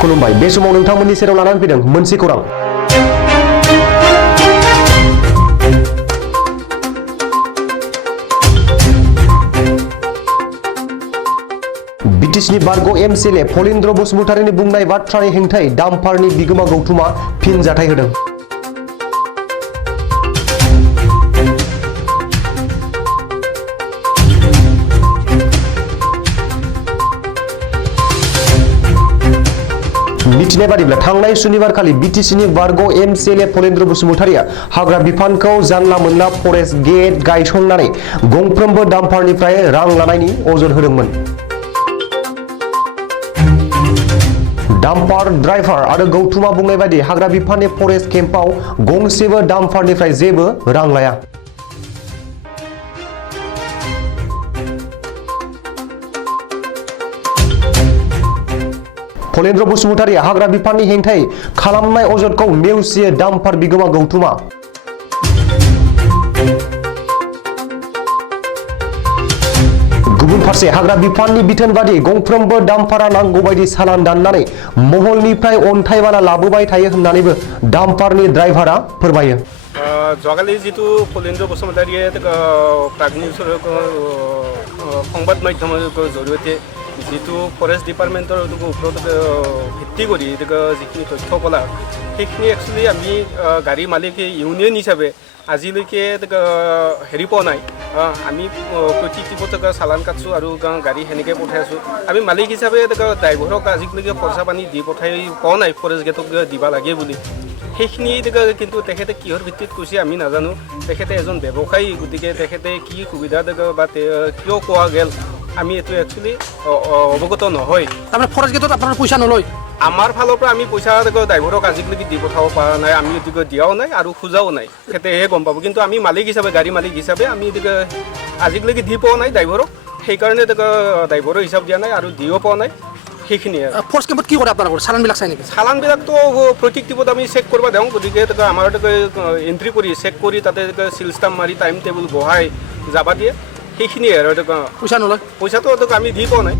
खुलुमबाय बे समाव नोंथांमोननि सेराव लानानै फैदों मोनसे खौरां Btcन बारग' Mcla फलेन्द्र बसुमतारीनि बुंनाय बाथ्रानि हेंथायै डाम्पारनि बिगोमा गौथुमा फिन जाथाय होदों। मिथिनाय बादिब्ला थांनाय सुनिबारखालि Btcनि बारग' Mcla फलेन्द्र बसुमतारीया हाग्रा बिफानखौ जानला मोनला फरेस्ट गेट गायसंनानै गंफ्रोमबो डाम्पारनिफ्राय रां लानायनि अजद होदोंमोन। डाम्पार ड्राइभार आरो गौथुमा बुंनाय बायदि हाग्रा बिफाननि फरेस्ट केम्पआव गंसेबो डाम्पारनिफ्राय जेबो रां लाया। फलेन्द्र बसुमतारीया हाग्रा बिफाननि हेंथायै खालामनाय अजदखौ नेवसियो डाम्पार बिगोमा गौथुमा। गुबुन फारसे हाग्रा बिफाननि बिथोन बादि गंफ्रोमबो डाम्पारा नांगौ बायदि सालान दाननानै महलनिफ्राय अन्थाइ बाला लाबोबाय थायो होननानैबो डाम्पारनि ड्राइभारा फोरमायो। যোৱাকালি যিটো ফলেন্দ্ৰ বসুমতাৰীয়ে প্ৰাগ নিউজৰ সংবাদ মাধ্যমৰ জৰিয়তে যিটো ফৰেষ্ট ডিপাৰ্টমেণ্টৰ ওপৰত ভিত্তি কৰি যিখিনি তথ্য ক'লা সেইখিনি একচুৱেলি আমি গাড়ী মালিক ইউনিয়ন হিচাপে আজিলৈকে হেৰি পোৱা নাই। আমি প্ৰত্যেকটি বছৰ চালান কাটছোঁ আৰু গাড়ী সেনেকৈ পঠাই আছোঁ। আমি মালিক হিচাপে ড্ৰাইভাৰক আজিলৈকে খৰচা পানী দি পঠাই পোৱা নাই ফৰেষ্ট গেটক দিব লাগে বুলি। সেইখিনি কিন্তু তেখেতে কিহৰ ভিত্তিত কৈছে আমি নাজানো। তেখেতে এজন ব্যৱসায়ী, গতিকে তেখেতে কি সুবিধা বা কিয় কোৱা গেল আমি এইটো একচুৱেলি অৱগত নহয়। তাৰমানে ফৰেষ্ট গেটত আপোনাৰ পইচা নলয়? আমাৰ ফালৰ পৰা আমি পইচা ড্ৰাইভাৰক আজিলৈকে দি পঠাব পৰা নাই, আমি দিয়াও নাই আৰু খোজাও নাই। তেখেতেহে গম পাব, কিন্তু আমি মালিক হিচাপে গাড়ী মালিক হিচাপে আমি আজিলৈকে দি পোৱা নাই ড্ৰাইভাৰক। সেইকাৰণে ড্ৰাইভাৰৰ হিচাপ দিয়া নাই আৰু দিও পোৱা নাই। সেইখিনিয়ে ফৰেষ্ট কেম্পত কি কৰে আপোনালোকৰ? চালানবিলাক চাই নেকি? চালানবিলাকতো প্ৰত্যেক টিপত আমি চেক কৰিব দিওঁ, গতিকে আমাৰ এণ্ট্ৰি কৰি চেক কৰি তাতে চিল ষ্টাম্প মাৰি টাইম টেবুল বহাই যাবা দিয়ে। সেইখিনিয়ে আৰু পইচা নলয়? পইচাটো আমি দি পোৱা নাই।